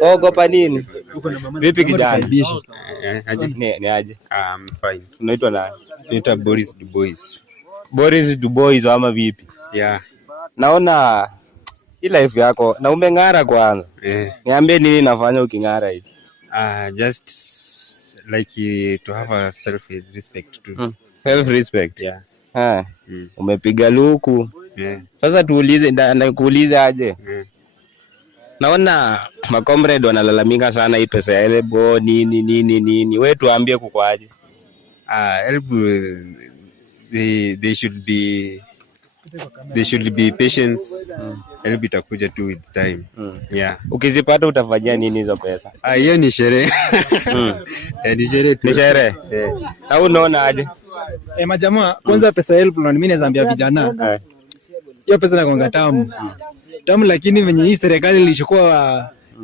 Ogopa nini? Vipi kijana? Ni aje? I'm fine. Unaitwa nani? Naitwa Boris Dubois. Boris Dubois ama vipi? Yeah. Naona hii life yako na umeng'ara kwanza. Niambie nini nafanya uking'ara hivi? Just like to have a self respect too. Self respect. Yeah. Umepiga luku. Sasa tuulize, nakuulize aje? Naona makomrade wanalalamika sana hii pesa ya elbo nini. Wewe tuambie kuko aje? Elbo they should be patient. Elbo itakuja tu with time. Yeah. Ukizipata utafanyia nini hizo pesa? Hiyo ni sherehe. Ni sherehe tu. Ni sherehe. Au unaona aje? Majamaa, kwanza pesa elbo na mimi naambia vijana. Hiyo pesa na konga tamu lakini venye hii serikali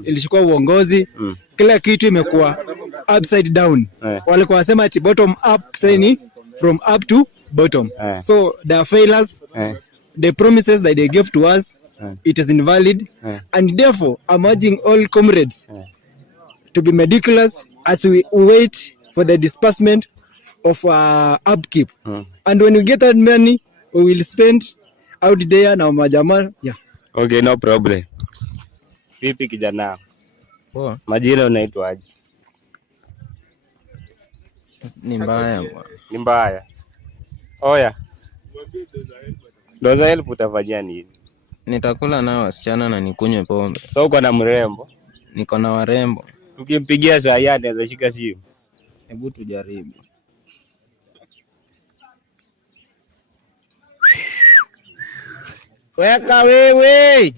ilichukua uongozi, kila kitu imekuwa upside down. Walikuwa wasema ati bottom up, saying from up to bottom. So they failures. The promises that they gave to us, it is invalid. And therefore, I'm urging all comrades to be meticulous as we wait for the disbursement of upkeep. And when we get that money, we will spend out there na majamaa. Yeah. Okay, no problem. Vipi kijana? Poa. Majina unaitwa aje? Ni mbaya bwana. Ni mbaya. Oya. Doza help utafanyia nini? Nitakula nao wasichana na nikunywe pombe. So uko na mrembo? Niko na warembo. Tukimpigia saa hii anaweza shika simu. Hebu tujaribu. Weka wewe.